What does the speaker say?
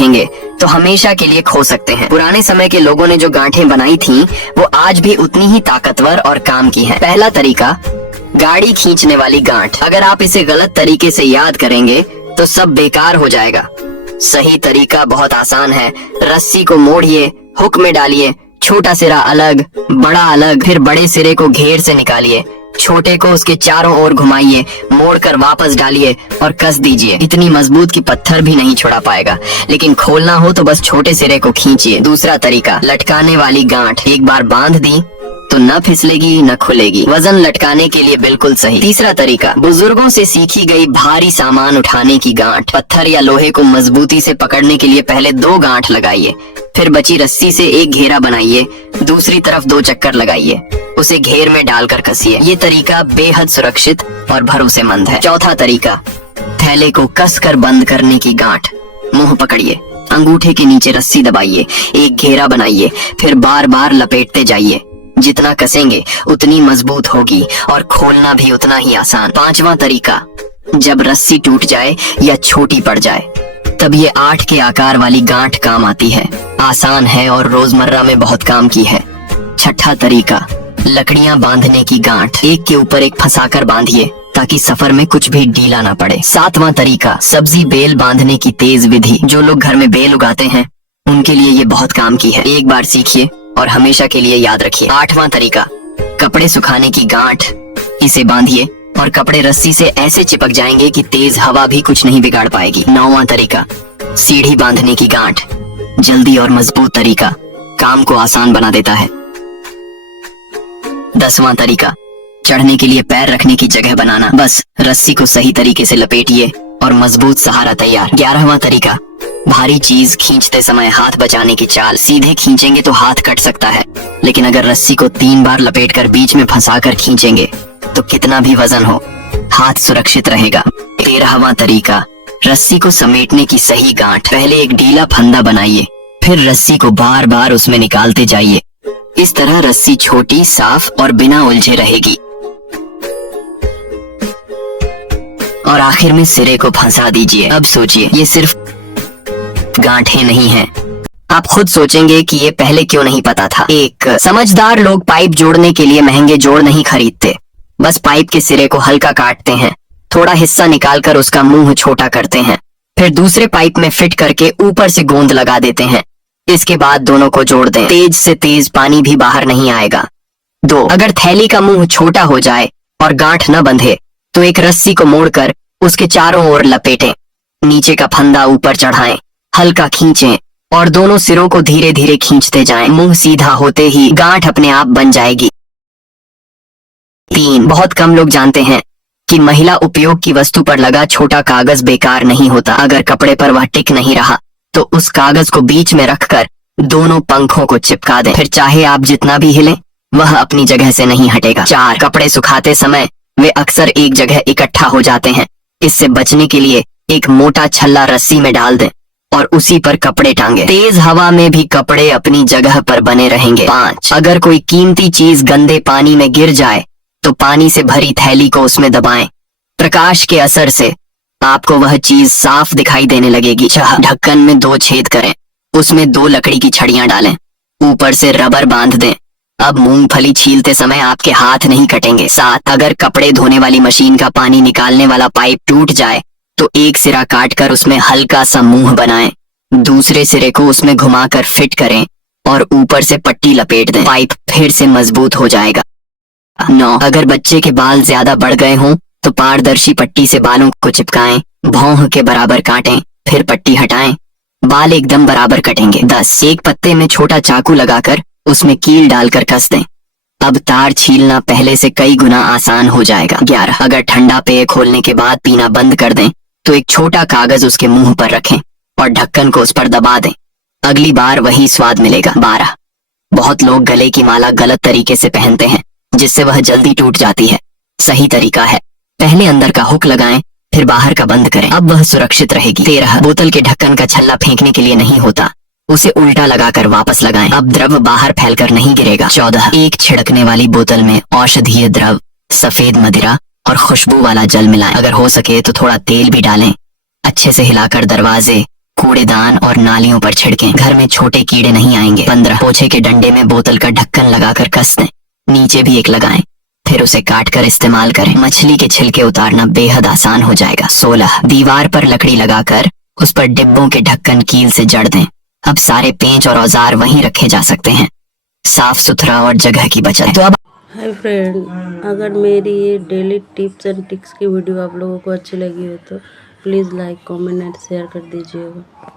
सीखेंगे तो हमेशा के लिए खो सकते हैं। पुराने समय के लोगों ने जो गांठें बनाई थीं, वो आज भी उतनी ही ताकतवर और काम की हैं। पहला तरीका, गाड़ी खींचने वाली गांठ। अगर आप इसे गलत तरीके से याद करेंगे तो सब बेकार हो जाएगा। सही तरीका बहुत आसान है। रस्सी को मोड़िए, हुक में डालिए, छोटा सिरा अलग, बड़ा अलग, फिर बड़े सिरे को घेर से निकालिए, छोटे को उसके चारों ओर घुमाइए, मोड़कर वापस डालिए और कस दीजिए। इतनी मजबूत कि पत्थर भी नहीं छोड़ा पाएगा। लेकिन खोलना हो तो बस छोटे सिरे को खींचिए। दूसरा तरीका, लटकाने वाली गांठ। एक बार बांध दी तो न फिसलेगी न खुलेगी। वजन लटकाने के लिए बिल्कुल सही। तीसरा तरीका, बुजुर्गों से सीखी गई भारी सामान उठाने की गांठ। पत्थर या लोहे को मजबूती से पकड़ने के लिए पहले 2 गांठ लगाइए, फिर बची रस्सी से एक घेरा बनाइए, दूसरी तरफ 2 चक्कर लगाइए, उसे घेर में डालकर कसिए। ये तरीका बेहद सुरक्षित और भरोसेमंद है। चौथा तरीका, थैले को कसकर बंद करने की गांठ। मुंह पकड़िए, अंगूठे के नीचे रस्सी दबाइए, एक घेरा बनाइए, फिर बार बार लपेटते जाइए। जितना कसेंगे उतनी मजबूत होगी और खोलना भी उतना ही आसान। पांचवा तरीका, जब रस्सी टूट जाए या छोटी पड़ जाए तब ये 8 के आकार वाली गांठ काम आती है। आसान है और रोजमर्रा में बहुत काम की है। छठा तरीका, लकड़ियां बांधने की गांठ। एक के ऊपर एक फंसाकर बांधिए ताकि सफर में कुछ भी ढीला ना पड़े। सातवां तरीका, सब्जी बेल बांधने की तेज विधि। जो लोग घर में बेल उगाते हैं उनके लिए ये बहुत काम की है। एक बार सीखिए और हमेशा के लिए याद रखिए। आठवां तरीका, कपड़े सुखाने की गांठ। इसे बांधिए और कपड़े रस्सी से ऐसे चिपक जाएंगे कि तेज हवा भी कुछ नहीं बिगाड़ पाएगी। 9वां तरीका, सीढ़ी बांधने की गांठ। जल्दी और मजबूत तरीका, काम को आसान बना देता है। 10वां तरीका, चढ़ने के लिए पैर रखने की जगह बनाना। बस रस्सी को सही तरीके से लपेटिए और मजबूत सहारा तैयार। 11वां तरीका, भारी चीज खींचते समय हाथ बचाने की चाल। सीधे खींचेंगे तो हाथ कट सकता है, लेकिन अगर रस्सी को 3 बार लपेटकर बीच में फंसाकर खींचेंगे तो कितना भी वजन हो, हाथ सुरक्षित रहेगा। 13वां तरीका, रस्सी को समेटने की सही गांठ। पहले एक ढीला फंदा बनाइए, फिर रस्सी को बार बार उसमें निकालते जाइए। इस तरह रस्सी छोटी, साफ और बिना उलझे रहेगी। और आखिर में सिरे को फंसा दीजिए। अब सोचिए, ये सिर्फ गांठें नहीं हैं। आप खुद सोचेंगे कि ये पहले क्यों नहीं पता था। एक समझदार लोग पाइप जोड़ने के लिए महंगे जोड़ नहीं खरीदते, बस पाइप के सिरे को हल्का काटते हैं, थोड़ा हिस्सा निकालकर उसका मुंह छोटा करते हैं, फिर दूसरे पाइप में फिट करके ऊपर से गोंद लगा देते हैं। इसके बाद दोनों को जोड़ दें। तेज से तेज पानी भी बाहर नहीं आएगा। 2, अगर थैली का मुंह छोटा हो जाए और गांठ न बंधे तो एक रस्सी को मोड़कर उसके चारों ओर लपेटें, नीचे का फंदा ऊपर चढ़ाएं, हल्का खींचें और दोनों सिरों को धीरे धीरे खींचते जाएं। मुंह सीधा होते ही गांठ अपने आप बन जाएगी। 3, बहुत कम लोग जानते हैं कि महिला उपयोग की वस्तु पर लगा छोटा कागज बेकार नहीं होता। अगर कपड़े पर वह टिक नहीं रहा तो उस कागज को बीच में रखकर दोनों पंखों को चिपका दें, फिर चाहे आप जितना भी हिलें वह अपनी जगह से नहीं हटेगा। 4, कपड़े सुखाते समय वे अक्सर एक जगह इकट्ठा हो जाते हैं। इससे बचने के लिए एक मोटा छल्ला रस्सी में डाल दें और उसी पर कपड़े टांगे। तेज हवा में भी कपड़े अपनी जगह पर बने रहेंगे। 5, अगर कोई कीमती चीज गंदे पानी में गिर जाए तो पानी से भरी थैली को उसमें दबाएं। प्रकाश के असर से आपको वह चीज साफ दिखाई देने लगेगी। 6, ढक्कन में 2 छेद करें, उसमें 2 लकड़ी की छड़ियां डालें, ऊपर से रबर बांध दें। अब मूंगफली छीलते समय आपके हाथ नहीं कटेंगे। 7, अगर कपड़े धोने वाली मशीन का पानी निकालने वाला पाइप टूट जाए तो एक सिरा काटकर उसमें हल्का सा मुंह बनाएं, दूसरे सिरे को उसमें घुमाकर फिट करें और ऊपर से पट्टी लपेट दें। पाइप फिर से मजबूत हो जाएगा। 9, अगर बच्चे के बाल ज्यादा बढ़ गए हों तो पारदर्शी पट्टी से बालों को चिपकाएं, भौं के बराबर काटें, फिर पट्टी हटाएं, बाल एकदम बराबर कटेंगे। 10, एक पत्ते में छोटा चाकू लगाकर उसमें कील डालकर कस दें। अब तार छीलना पहले से कई गुना आसान हो जाएगा। 11, अगर ठंडा पेय खोलने के बाद पीना बंद कर दें तो एक छोटा कागज उसके मुंह पर रखें और ढक्कन को उस पर दबा दें। अगली बार वही स्वाद मिलेगा। 12, बहुत लोग गले की माला गलत तरीके से पहनते हैं जिससे वह जल्दी टूट जाती है। सही तरीका है, पहले अंदर का हुक लगाएं, फिर बाहर का बंद करें, अब वह सुरक्षित रहेगी। 13, बोतल के ढक्कन का छल्ला फेंकने के लिए नहीं होता, उसे उल्टा लगाकर वापस लगाएं, अब द्रव बाहर फैलकर नहीं गिरेगा। 14, एक छिड़कने वाली बोतल में औषधीय द्रव, सफेद मदिरा और खुशबू वाला जल मिलाएं। अगर हो सके तो थोड़ा तेल भी डालें। अच्छे से हिलाकर दरवाजे, कूड़ेदान और नालियों पर छिड़कें। घर में छोटे कीड़े नहीं आएंगे। 15 पोछे के डंडे में बोतल का ढक्कन लगाकर कस दें, नीचे भी एक लगाएं, फिर उसे काट कर इस्तेमाल करें। मछली के छिलके उतारना बेहद आसान हो जाएगा। 16 दीवार पर लकड़ी लगाकर उस पर डिब्बों के ढक्कन कील से जड़ दें। अब सारे पेंच और औजार वहीं रखे जा सकते हैं। साफ सुथरा और जगह की बचत है। तो अब हाय फ्रेंड, अगर मेरी ये डेली टिप्स एंड ट्रिक्स की वीडियो आप लोगों को अच्छी लगी हो तो please like comment and share कर दीजिएगा।